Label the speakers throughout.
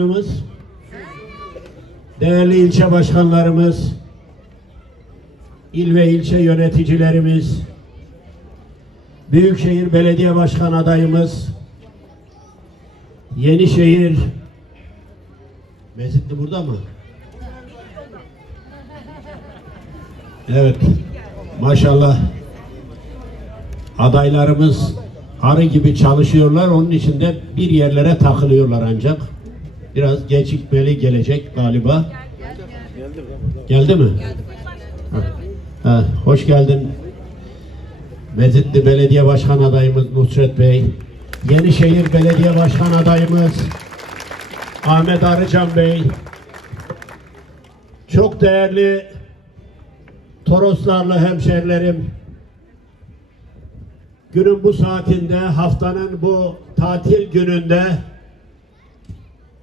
Speaker 1: Başkanlarımız, Değerli ilçe başkanlarımız, il ve ilçe yöneticilerimiz, Büyükşehir Belediye Başkan adayımız, Yenişehir Mezitli burada mı? Evet. Maşallah. Adaylarımız arı gibi çalışıyorlar. Onun için de bir yerlere takılıyorlar ancak. Biraz gecikmeli gelecek galiba. Geldi mi? Ha. Ha, hoş geldin. Mezitli Belediye Başkan adayımız Nusret Bey. Yenişehir Belediye Başkan adayımız Ahmet Arıcan Bey. Çok değerli Toroslarlı hemşerilerim. Günün bu saatinde, haftanın bu tatil gününde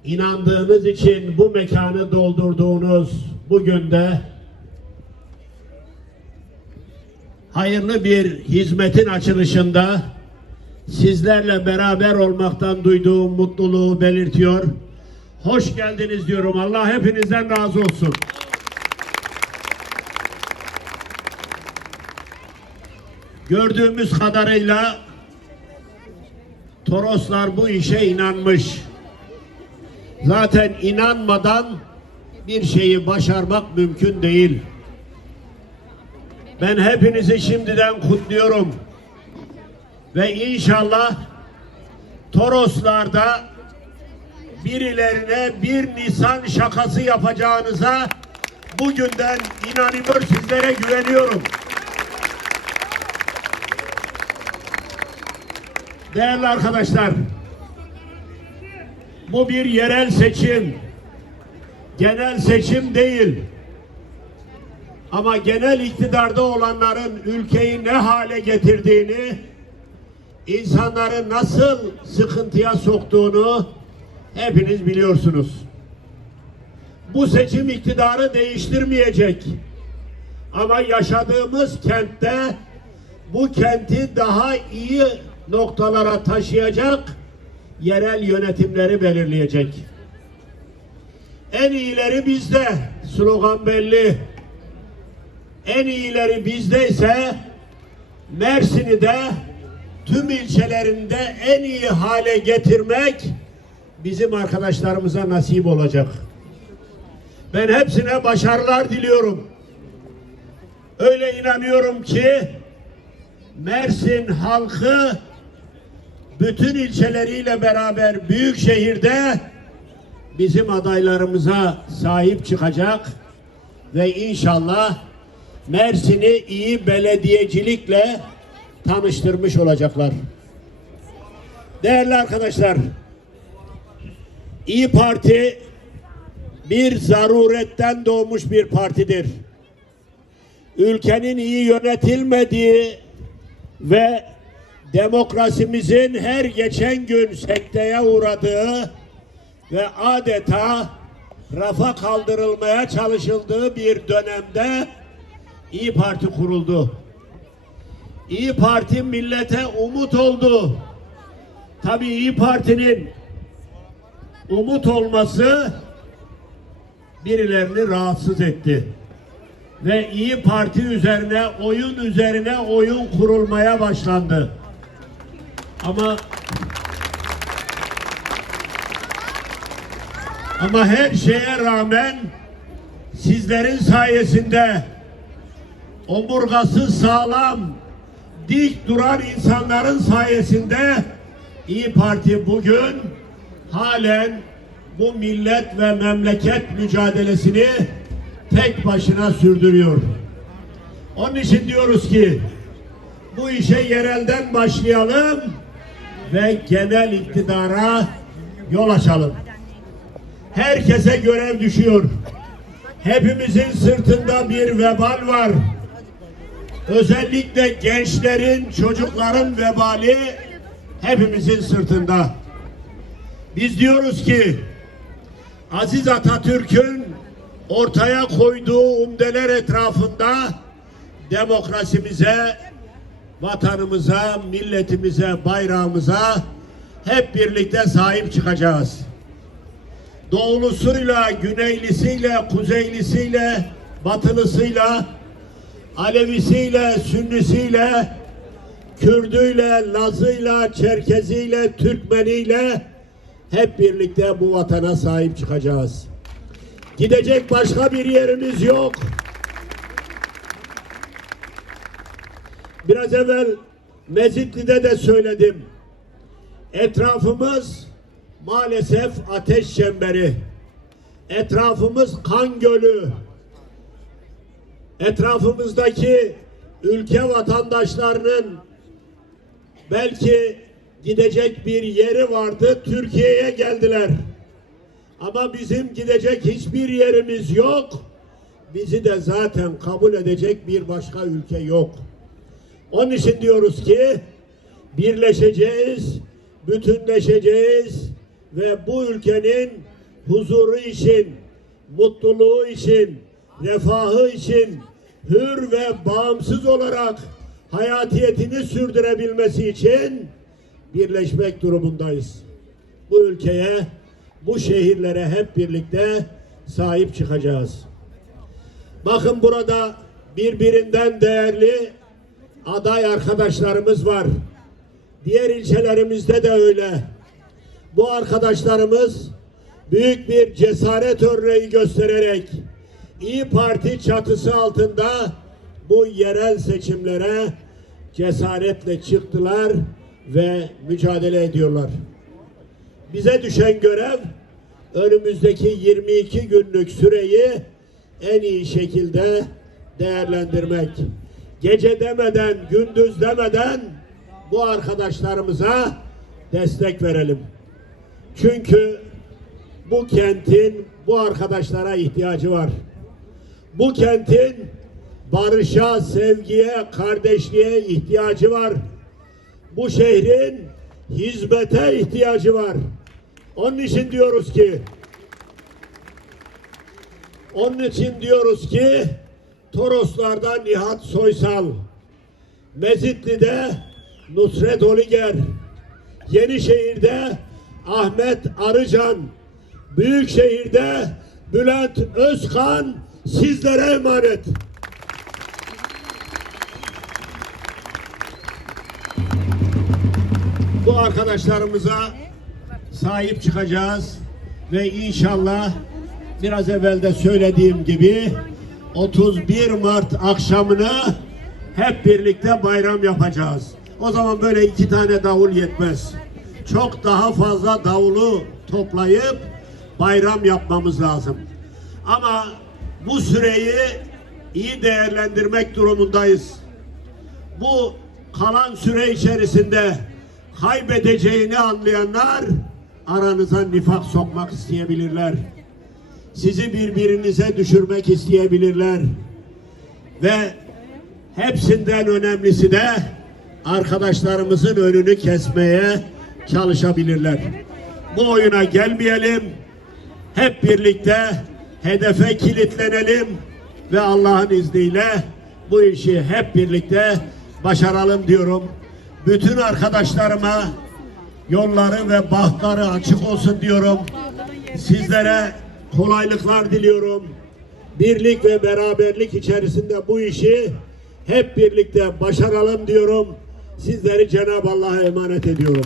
Speaker 1: inandığınız için bu mekanı doldurduğunuz bugün de hayırlı bir hizmetin açılışında sizlerle beraber olmaktan duyduğum mutluluğu belirtiyor. Hoş geldiniz diyorum. Allah hepinizden razı olsun. Gördüğümüz kadarıyla Toroslar bu işe inanmış. Zaten inanmadan bir şeyi başarmak mümkün değil. Ben hepinizi şimdiden kutluyorum. Ve inşallah Toroslarda birilerine bir Nisan şakası yapacağınıza bugünden inanıyor sizlere güveniyorum. Değerli arkadaşlar, bu bir yerel seçim, genel seçim değil. Ama genel iktidarda olanların ülkeyi ne hale getirdiğini, insanları nasıl sıkıntıya soktuğunu hepiniz biliyorsunuz. Bu seçim iktidarı değiştirmeyecek. Ama yaşadığımız kentte bu kenti daha iyi noktalara taşıyacak yerel yönetimleri belirleyecek. En iyileri bizde. Slogan belli. En iyileri bizde ise Mersin'i de tüm ilçelerinde en iyi hale getirmek bizim arkadaşlarımıza nasip olacak. Ben hepsine başarılar diliyorum. Öyle inanıyorum ki Mersin halkı bütün ilçeleriyle beraber büyük şehirde bizim adaylarımıza sahip çıkacak ve inşallah Mersin'i iyi belediyecilikle tanıştırmış olacaklar. Değerli arkadaşlar, İyi Parti bir zaruretten doğmuş bir partidir. Ülkenin iyi yönetilmediği ve demokrasimizin her geçen gün sekteye uğradığı ve adeta rafa kaldırılmaya çalışıldığı bir dönemde İyi Parti kuruldu. İyi Parti millete umut oldu. Tabii İyi Parti'nin umut olması birilerini rahatsız etti. Ve İyi Parti üzerine, oyun üzerine oyun kurulmaya başlandı. Ama ama her şeye rağmen sizlerin sayesinde omurgası sağlam, dik duran insanların sayesinde İyi Parti bugün halen bu millet ve memleket mücadelesini tek başına sürdürüyor. Onun için diyoruz ki bu işe yerelden başlayalım ve genel iktidara yol açalım. Herkese görev düşüyor. Hepimizin sırtında bir vebal var. Özellikle gençlerin, çocukların vebali hepimizin sırtında. Biz diyoruz ki Aziz Atatürk'ün ortaya koyduğu umdeler etrafında demokrasimize, vatanımıza, milletimize, bayrağımıza hep birlikte sahip çıkacağız. doğulusuyla, güneylisiyle, kuzeylisiyle, batılısıyla, Alevisiyle, Sünnisiyle, Kürdüyle, Lazıyla, Çerkeziyle, Türkmeniyle hep birlikte bu vatana sahip çıkacağız. Gidecek başka bir yerimiz yok. Biraz evvel Mezitli'de de söyledim. Etrafımız maalesef ateş çemberi. Etrafımız kan gölü. Etrafımızdaki ülke vatandaşlarının belki gidecek bir yeri vardı. Türkiye'ye geldiler. Ama bizim gidecek hiçbir yerimiz yok. Bizi de zaten kabul edecek bir başka ülke yok. Onun için diyoruz ki birleşeceğiz, bütünleşeceğiz ve bu ülkenin huzuru için, mutluluğu için, refahı için hür ve bağımsız olarak hayatiyetini sürdürebilmesi için birleşmek durumundayız. Bu ülkeye, bu şehirlere hep birlikte sahip çıkacağız. Bakın burada birbirinden değerli aday arkadaşlarımız var. Diğer ilçelerimizde de öyle. Bu arkadaşlarımız büyük bir cesaret örneği göstererek İyi Parti çatısı altında bu yerel seçimlere cesaretle çıktılar ve mücadele ediyorlar. Bize düşen görev önümüzdeki 22 günlük süreyi en iyi şekilde değerlendirmek. Gece demeden, gündüz demeden bu arkadaşlarımıza destek verelim. Çünkü bu kentin bu arkadaşlara ihtiyacı var. Bu kentin barışa, sevgiye, kardeşliğe ihtiyacı var. Bu şehrin hizmete ihtiyacı var. Onun için diyoruz ki onun için diyoruz ki Toroslar'da Nihat Soysal, Mezitli'de Nusret Oliger, Yenişehir'de Ahmet Arıcan, Büyükşehir'de Bülent Özkan sizlere emanet. Bu arkadaşlarımıza sahip çıkacağız ve inşallah biraz evvel de söylediğim gibi 31 Mart akşamını hep birlikte bayram yapacağız. O zaman böyle iki tane davul yetmez. Çok daha fazla davulu toplayıp bayram yapmamız lazım. Ama bu süreyi iyi değerlendirmek durumundayız. Bu kalan süre içerisinde kaybedeceğini anlayanlar aranıza nifak sokmak isteyebilirler. Sizi birbirinize düşürmek isteyebilirler. Ve hepsinden önemlisi de arkadaşlarımızın önünü kesmeye çalışabilirler. Bu oyuna gelmeyelim. Hep birlikte hedefe kilitlenelim ve Allah'ın izniyle bu işi hep birlikte başaralım diyorum. Bütün arkadaşlarıma yolları ve bahtları açık olsun diyorum. Sizlere kolaylıklar diliyorum. Birlik ve beraberlik içerisinde bu işi hep birlikte başaralım diyorum. Sizleri Cenab-ı Allah'a emanet ediyorum.